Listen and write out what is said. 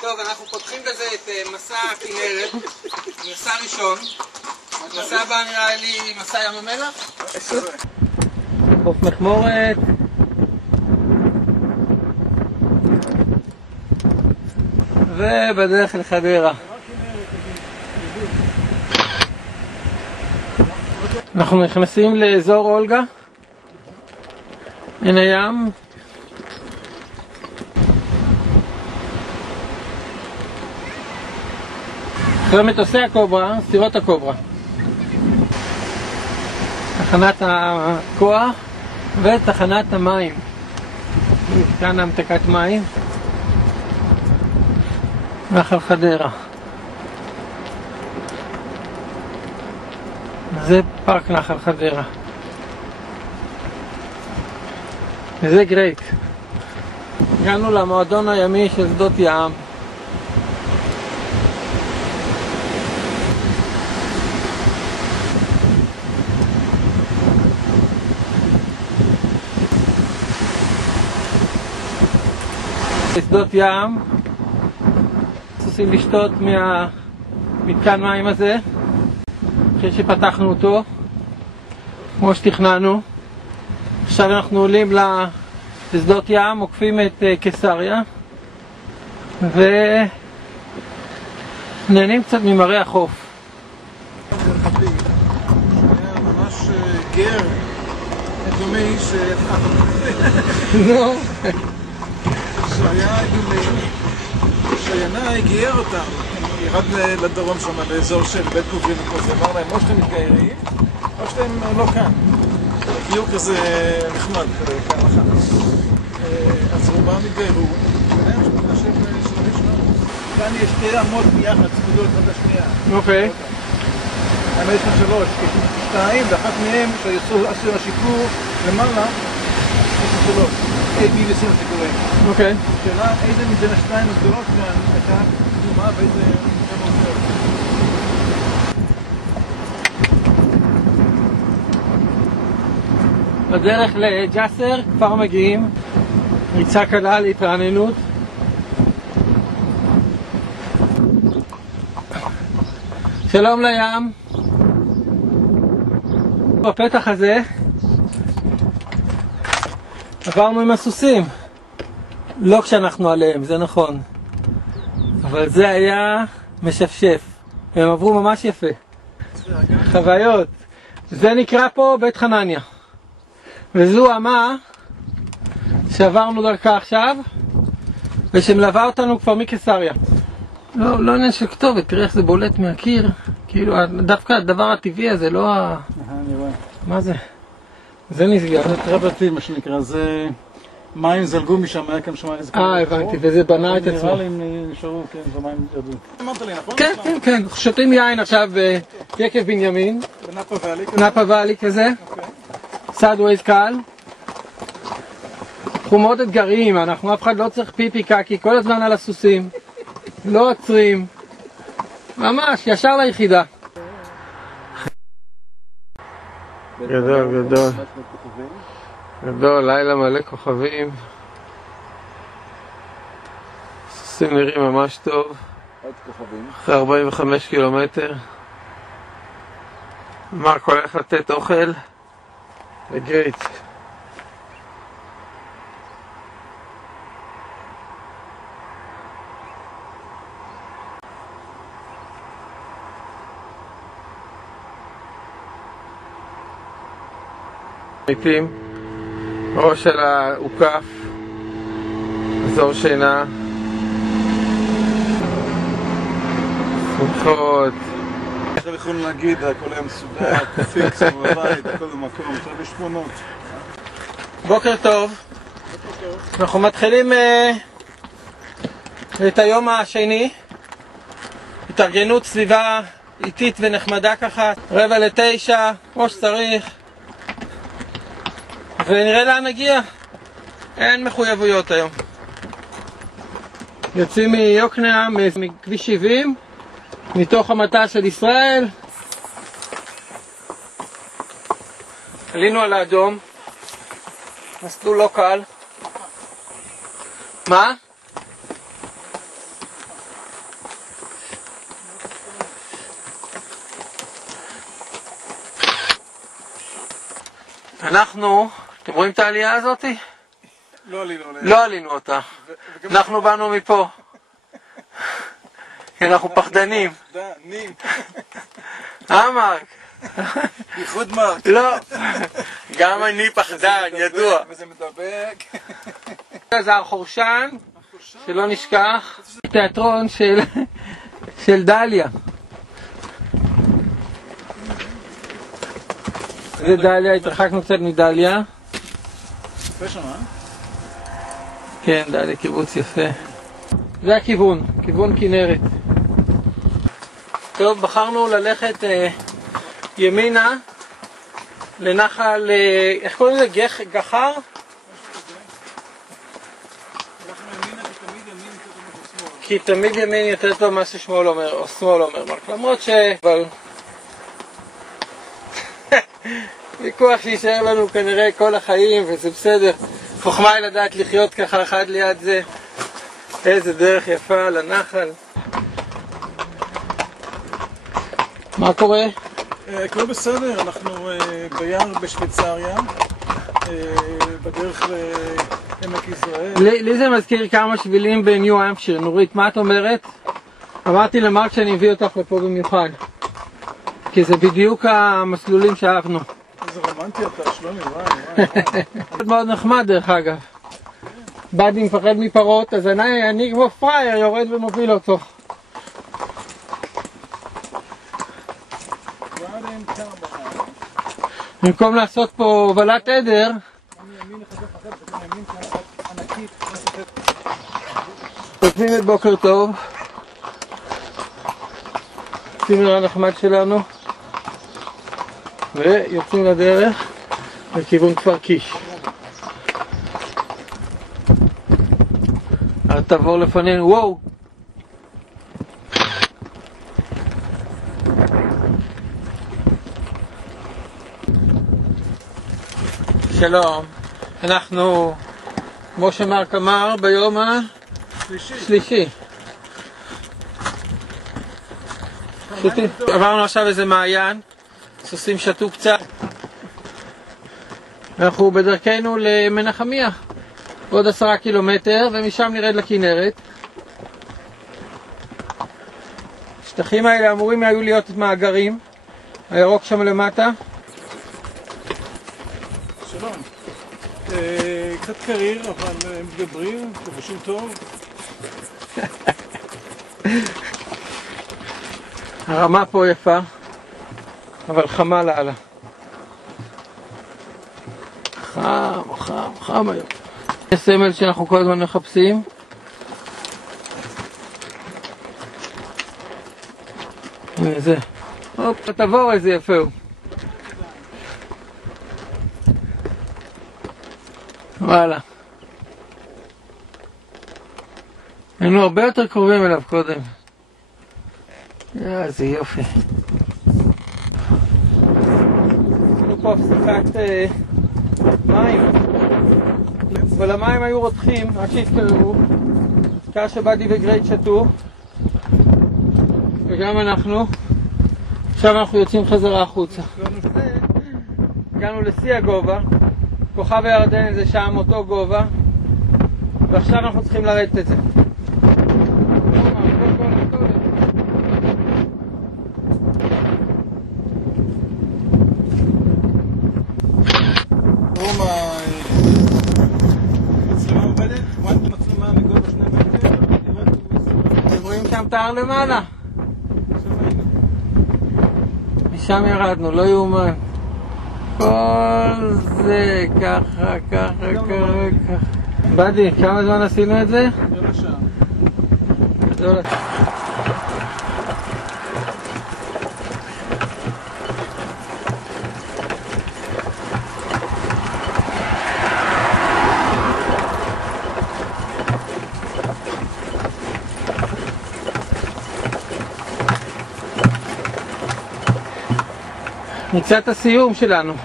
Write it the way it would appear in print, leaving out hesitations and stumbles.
טוב, אנחנו פותחים בזה את מסע הכנרת, מסע ראשון. מסע הבא נראה לי מסע ים המלח. חוף מכמורת. ובדרך לחדרה. אנחנו נכנסים לאזור אולגה. עין הים. אחרי מטוסי הקוברה, סירות הקוברה. תחנת הכוח ותחנת המים. כאן המתקת מים. נחל חדרה. זה פארק נחל חדרה. וזה גרייט. הגענו למועדון הימי של שדות ים. שדות ים, עושים לשתות מהמתקן מים הזה אחרי שפתחנו אותו כמו שתכננו. עכשיו אנחנו עולים לשדות ים, עוקפים את קיסריה ונהנים קצת ממראה החוף. היה ממש גר, דומי שהיה דומי שינאי גייר אותם, ירד לדרום שם באזור של בית גוברין וכל זה, אמר להם או שאתם מתגיירים או שאתם לא כאן. גיור כזה נחמד, כאן לכאן. אז רובם התגיירו, ולהם שנשב שלומי שלנו. כאן יש שתי אמות ביחד, צמודות עד השנייה. אוקיי. האמת יש כאן שלוש, שתיים, ואחת מהם שעשו השיפור למעלה, יש שלוש. A, B ו-C מה שקורה. אוקיי. השאלה איזה מבין השתיים הגדולות כאן הייתה קדומה ואיזה כמה עובדות. בדרך לג'סר כבר מגיעים, ריצה קלה להתרעננות. שלום לים. בפתח הזה עברנו עם הסוסים, לא כשאנחנו עליהם, זה נכון, אבל זה היה משפשף, הם עברו ממש יפה, חוויות. זה נקרא פה בית חנניה, וזו אמה שעברנו דרכה עכשיו ושמלווה אותנו כבר מקיסריה. לא עניין של כתובת, תראה איך זה בולט מהקיר, כאילו דווקא הדבר הטבעי הזה, לא ה... אני רואה. מה זה? זה נסגר. זה טרפלטין מה שנקרא, זה מים זלגו משם, היה כאן שמיים זלגו. הבנתי, וזה בנה את עצמו. נראה לי אם נשארו, כן, ומים ירדו. אמרת לי, נכון? כן, כן, כן, שותים יין עכשיו ביקב בנימין, בנאפה ואלי כזה? נאפה ואלי כזה, סאדווייז קל. אנחנו מאוד אתגריים, אנחנו אף אחד לא צריך פיפי קקי, כל הזמן על הסוסים, לא עוצרים, ממש, ישר ליחידה. גדול, גדול. גדול, לילה מלא כוכבים. סוסים נראים ממש טוב. אחרי 45 קילומטר. מרק הולך לתת אוכל לגרייט. מתים, ראש שלה הוקף, אזור שינה, שמחות. עכשיו יכולים להגיד, הכל היה מסודר, פיקס בבית, הכל במקום, עכשיו יש תמונות. בוקר טוב. אנחנו מתחילים את היום השני, התארגנות סביבה איטית ונחמדה ככה, 8:45, כמו שצריך. ונראה לאן נגיע. אין מחויבויות היום. יוצאים מיוקנעם, מכביש 70, מתוך המטע של ישראל. עלינו על האדום. מסלול לא קל. מה? אנחנו, אתם רואים את העלייה הזאת? לא עלינו אותה. אנחנו באנו מפה. אנחנו פחדנים. מרק? ייחוד מרק. לא. גם אני פחדן, ידוע. וזה מדבק. זה החורשן, שלא נשכח. תיאטרון של דליה. זה דליה, התרחקנו קצת מדליה. יפה שם, כן, דליה, קיבוץ יפה. זה הכיוון, כיוון כנרת. טוב, בחרנו ללכת ימינה לנחל, איך קוראים לזה? גחר? כי תמיד ימין יותר טוב מה ששמאל אומר, או שמאל אומר, למרות אבל ויכוח שישאר לנו כנראה כל החיים, וזה בסדר. חוכמה היא לדעת לחיות ככה אחד ליד זה. איזה דרך יפה לנחל. מה קורה? הכל בסדר, אנחנו ביער בשוויצריה, בדרך לעמק יזרעאל. לי זה מזכיר כמה שבילים בניו המפשיר. נורית, מה את אומרת? אמרתי למרק שאני מביא אותך לפה במיוחד, כי זה בדיוק המסלולים שאהבנו. איזה רומנטי אתה, שלומי, וואי. מאוד נחמד דרך אגב. באדי מפחד מפרות, אז אני כמו פרייר יורד ומוביל אותו. במקום לעשות פה הובלת עדר, עושים את בוקר טוב. צימר הנחמד שלנו, ויוצאים לדרך לכיוון כפר קיש. תעבור לפנינו, וואו! שלום, אנחנו, כמו שמרק אמר, ביום השלישי. עברנו עכשיו איזה מעיין, סוסים שתו קצת. אנחנו בדרכנו למנחמיה, עוד 10 קילומטר, ומשם נרד לכנרת. השטחים האלה אמורים היו להיות מאגרים, הירוק שם למטה. שלום. קצת קריר, אבל מתגברים, כבושים טוב. הרמה פה יפה, אבל חמה לאללה. חם היום. זה סמל שאנחנו כל הזמן מחפשים. הנה זה. הופ, תבור איזה יפה הוא. וואלה. היינו הרבה יותר קרובים אליו קודם. איזה יופי. עשינו פה הפסקת מים. אבל המים היו רותחים עד שהתקררו. כך שבאדי וגרייט שתו. וגם אנחנו. עכשיו אנחנו יוצאים חזרה החוצה. הגענו לשיא הגובה. כוכב הירדן זה שם אותו גובה. ועכשיו אנחנו צריכים לרדת את זה. תאר למעלה. משם ירדנו, לא יאומן. כל זה ככה. באדי, כמה זמן עשינו את זה? רבע שעה. גדול. נמצא את הסיום שלנו.